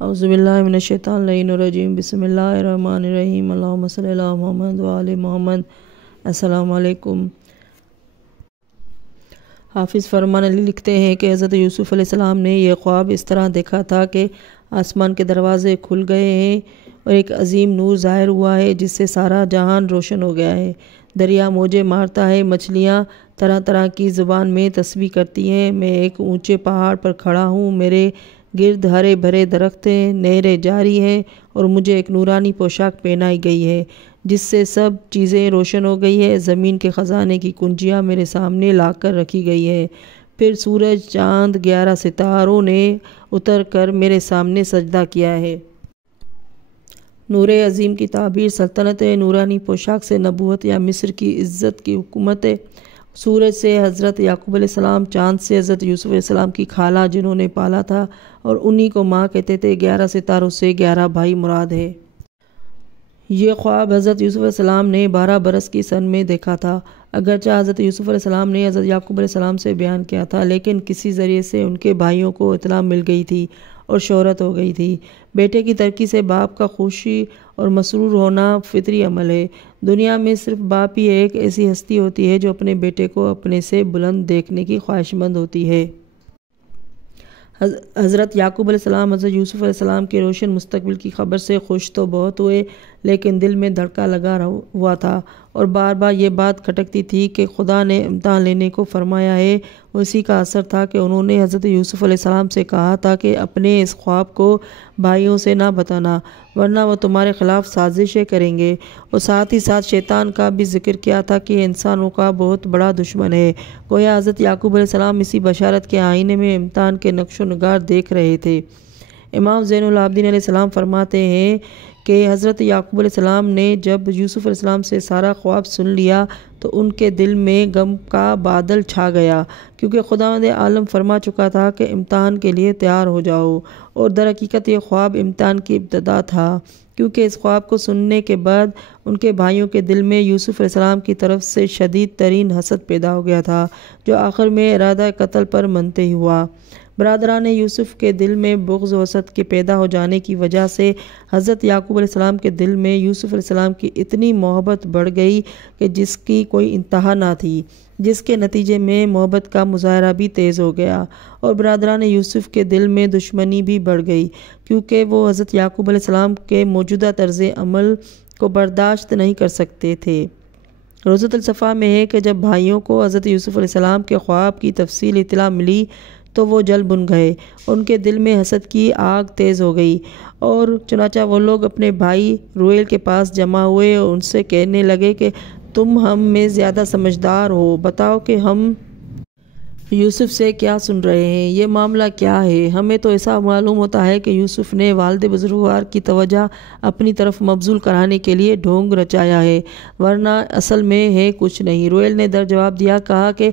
اعوذ باللہ من الشیطان اللعین الرجیم بسم اللہ الرحمن الرحیم اللہم صلی علی محمد وآل محمد۔ السلام علیکم۔ حافظ فرمان علی لکھتے ہیں کہ حضرت یوسف علیہ السلام نے یہ خواب اس طرح دیکھا تھا کہ آسمان کے دروازے کھل گئے ہیں اور ایک عظیم نور ظاہر ہوا ہے جس سے سارا جہان روشن ہو گیا ہے۔ دریا موجیں مارتا ہے، مچھلیاں طرح طرح کی زبان میں تسبیح کرتی ہیں۔ میں ایک اونچے پہاڑ پر کھڑا ہوں، میرے گرد ہرے بھرے درخت ہیں، نہریں جاری ہیں اور مجھے ایک نورانی پوشاک پہنائی گئی ہے جس سے سب چیزیں روشن ہو گئی ہے۔ زمین کے خزانے کی کنجیاں میرے سامنے لا کر رکھی گئی ہے۔ پھر سورج، چاند، 11 ستاروں نے اتر کر میرے سامنے سجدہ کیا ہے۔ نور عظیم کی تعبیر سلطنت ہے، نورانی پوشاک سے نبوت یا مصر کی عزت کی حکومت ہے۔ سورج سے حضرت یعقوب علیہ السلام، چاند سے حضرت یوسف علیہ السلام کی خالہ جنہوں نے پالا تھا اور انہی کو ماں کہتے تھے۔ 11 ستاروں سے 11 بھائی مراد ہے۔ یہ خواب حضرت یوسف علیہ السلام نے 12 برس کی سن میں دیکھا تھا۔ اگرچہ حضرت یوسف علیہ السلام نے حضرت یعقوب علیہ السلام سے بیان کیا تھا، لیکن کسی ذریعے سے ان کے بھائیوں کو اطلاع مل گئی تھی اور شہرت ہو گئی تھی۔ بیٹے کی ترقی سے باپ کا خوشی اور مسرور ہونا فطری عمل ہے۔ دنیا میں صرف باپ ہی ایک ایسی ہستی ہوتی ہے جو اپنے بیٹے کو اپنے سے بلند دیکھنے کی خواہش مند ہوتی ہے۔ حضرت یعقوب علیہ السلام حضرت یوسف علیہ السلام کے روشن مستقبل کی خبر سے خوش تو بہت ہوئے، لیکن دل میں دھڑکا لگا ہوا تھا اور بار بار یہ بات کھٹکتی تھی کہ خدا نے امتحان لینے کو فرمایا ہے۔ اسی کا اثر تھا کہ انہوں نے حضرت یوسف علیہ السلام سے کہا تھا کہ اپنے اس خواب کو بھائیوں سے نہ بتانا، ورنہ وہ تمہارے خلاف سازشیں کریں گے، اور ساتھ ہی ساتھ شیطان کا بھی ذکر کیا تھا کہ انسانوں کا بہت بڑا دشمن ہے۔ گویا حضرت یعقوب علیہ السلام اسی بشارت کے آئینے میں امتحان کے نقش و نگار دیکھ رہے تھے۔ امام زین العابدین علیہ السلام فرماتے ہیں کہ حضرت یعقوب علیہ السلام نے جب یوسف علیہ السلام سے سارا خواب سن لیا تو ان کے دل میں غم کا بادل چھا گیا، کیونکہ خداوند عالم فرما چکا تھا کہ امتحان کے لیے تیار ہو جاؤ، اور در حقیقت یہ خواب امتحان کی ابتدا تھا، کیونکہ اس خواب کو سننے کے بعد ان کے بھائیوں کے دل میں یوسف علیہ السلام کی طرف سے شدید ترین حسد پیدا ہو گیا تھا، جو آخر میں ارادہ قتل پر منتہی ہوا۔ برادران یوسف کے دل میں بغض و حسد کے پیدا ہو جانے کی وجہ سے حضرت یعقوب علیہ السلام کے دل میں یوسف علیہ السلام کی اتنی محبت بڑھ گئی کہ جس کی کوئی انتہا نہ تھی، جس کے نتیجے میں محبت کا مظاہرہ بھی تیز ہو گیا، اور برادران یوسف کے دل میں دشمنی بھی بڑھ گئی، کیونکہ وہ حضرت یعقوب علیہ السلام کے موجودہ طرز عمل کو برداشت نہیں کر سکتے تھے۔ روضۃ الصفا میں ہے کہ جب بھائیوں کو حضرت یوسف علیہ السلام کے خواب کی تفصیل اطلاع ملی تو وہ جل بھن گئے، ان کے دل میں حسد کی آگ تیز ہو گئی، اور چنانچہ وہ لوگ اپنے بھائی رویل کے پاس جمع ہوئے اور ان سے کہنے لگے کہ تم ہم میں زیادہ سمجھدار ہو، بتاؤ کہ ہم یوسف سے کیا سن رہے ہیں، یہ معاملہ کیا ہے؟ ہمیں تو ایسا معلوم ہوتا ہے کہ یوسف نے والد بزرگوار کی توجہ اپنی طرف مبذول کرانے کے لیے ڈھونگ رچایا ہے، ورنہ اصل میں ہے کچھ نہیں۔ رویل نے در جواب دیا، کہا کہ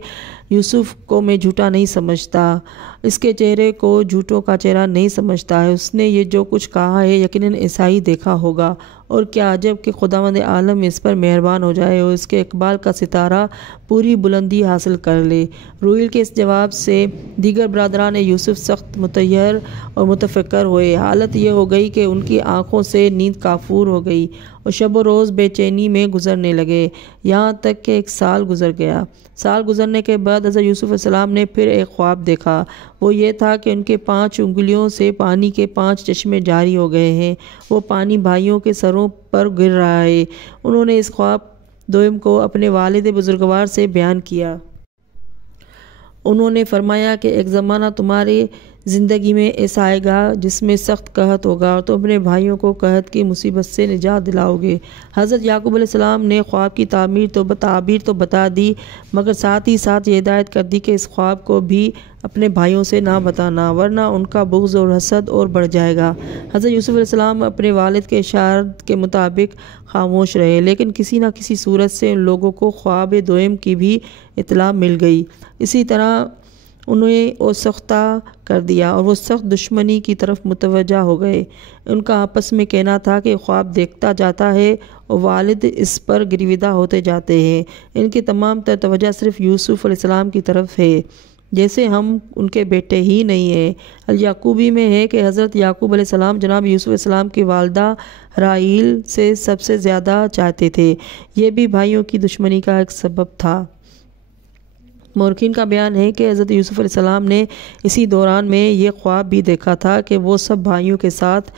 یوسف کو میں جھوٹا نہیں سمجھتا، اس کے چہرے کو جھوٹوں کا چہرہ نہیں سمجھتا ہے، اس نے یہ جو کچھ کہا ہے یقیناً ایسا ہی دیکھا ہوگا، اور کیا عجب کہ خداوند عالم اس پر مہربان ہو جائے اور اس کے اقبال کا ستارہ پوری بلندی حاصل کر لے۔ رویل کے اس جواب سے دیگر برادران یوسف سخت متحیر اور متفکر ہوئے۔ حالت یہ ہو گئی کہ ان کی آنکھوں سے نیند کافور ہو گئی اور شب و روز بے چینی میں گزرنے لگے، یہاں تک کہ 1 سال گزر گیا۔ سال گزرنے کے بعد حضرت یوسف علیہ السلام نے پھر ایک خواب دیکھا۔ وہ یہ تھا کہ ان کے 5 انگلیوں سے پانی کے 5 چشمے جاری ہو گئے ہیں، وہ پانی بھائیوں کے سروں پر گر رہا ہے۔ انہوں نے اس خواب دوئم کو اپنے والد بزرگوار سے بیان کیا۔ انہوں نے فرمایا کہ ایک زمانہ تمہاری زندگی میں ایسا آئے گا جس میں سخت قحط ہوگا اور تم اپنے بھائیوں کو قحط کی مصیبت سے نجات دلاؤ گے۔ حضرت یعقوب علیہ السلام نے خواب کی تعبیر تو بتا دی، مگر ساتھ ہی ساتھ یہ ہدایت کر دی کہ اس خواب کو بھی اپنے بھائیوں سے نہ بتانا، ورنہ ان کا بغض اور حسد اور بڑھ جائے گا۔ حضرت یوسف علیہ السلام اپنے والد کے اشارت کے مطابق خاموش رہے، لیکن کسی نہ کسی صورت سے ان لوگوں کو خواب دوئم کی بھی اطلاع مل گئی۔ اسی طرح انہیں وہ سختہ کر دیا اور وہ سخت دشمنی کی طرف متوجہ ہو گئے۔ ان کا آپس میں کہنا تھا کہ خواب دیکھتا جاتا ہے اور والد اس پر گرویدہ ہوتے جاتے ہیں، ان کی تمام تر توجہ صرف یوسف علیہ السلام کی طرف ہے۔ جیسے ہم ان کے بیٹے ہی نہیں ہیں۔ الیعقوبی میں ہے کہ حضرت یعقوب علیہ السلام جناب یوسف علیہ السلام کی والدہ راحیل سے سب سے زیادہ چاہتے تھے۔ یہ بھی بھائیوں کی دشمنی کا ایک سبب تھا۔ مورخین کا بیان ہے کہ حضرت یوسف علیہ السلام نے اسی دوران میں یہ خواب بھی دیکھا تھا کہ وہ سب بھائیوں کے ساتھ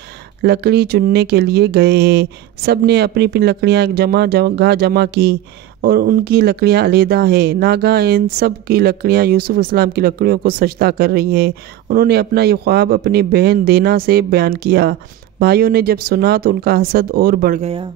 لکڑی چننے کے لیے گئے ہیں۔ سب نے اپنی اپنی لکڑیاں ایک جگہ جمع کی اور ان کی لکڑیاں علیحدہ ہیں۔ ناگہاں ان سب کی لکڑیاں یوسف علیہ السلام کی لکڑیوں کو سجدہ کر رہی ہیں۔ انہوں نے اپنا یہ خواب اپنی بہن دینا سے بیان کیا۔ بھائیوں نے جب سنا تو ان کا حسد اور بڑھ گیا۔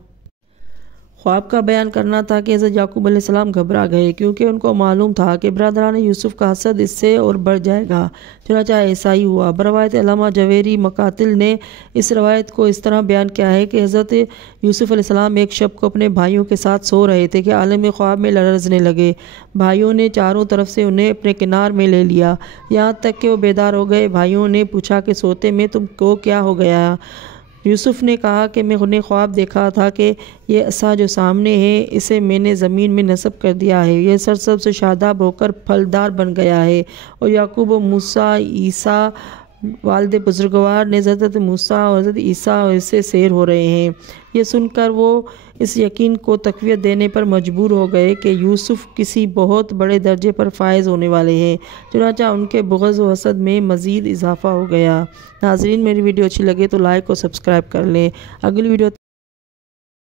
خواب کا بیان کرنا تھا کہ حضرت یعقوب علیہ السلام گھبرا گئے، کیونکہ ان کو معلوم تھا کہ برادران یوسف کا حسد اس سے اور بڑھ جائے گا۔ چنانچہ ایسا ہی ہوا۔ بروایت علامہ جویری مقاتل نے اس روایت کو اس طرح بیان کیا ہے کہ حضرت یوسف علیہ السلام ایک شب کو اپنے بھائیوں کے ساتھ سو رہے تھے کہ عالم خواب میں لرزنے لگے۔ بھائیوں نے چاروں طرف سے انہیں اپنے کنار میں لے لیا، یہاں تک کہ وہ بیدار ہو گئے۔ بھائیوں نے پوچھا کہ سوتے میں تم کو کیا ہو گیا؟ یوسف نے کہا کہ میں نے خواب دیکھا تھا کہ یہ عصا جو سامنے ہے اسے میں نے زمین میں نصب کر دیا ہے، یہ سرسبز سے شاداب ہو کر پھلدار بن گیا ہے، اور یعقوب و موسیٰ عیسیٰ والد بزرگوار نے حضرت موسیٰ اور حضرت عیسیٰ سے سیر ہو رہے ہیں۔ یہ سن کر وہ اس یقین کو تقویت دینے پر مجبور ہو گئے کہ یوسف کسی بہت بڑے درجے پر فائز ہونے والے ہیں۔ چنانچہ ان کے بغض و حسد میں مزید اضافہ ہو گیا۔ ناظرین، میری ویڈیو اچھی لگے تو لائک اور سبسکرائب کر لیں۔ اگلی ویڈیو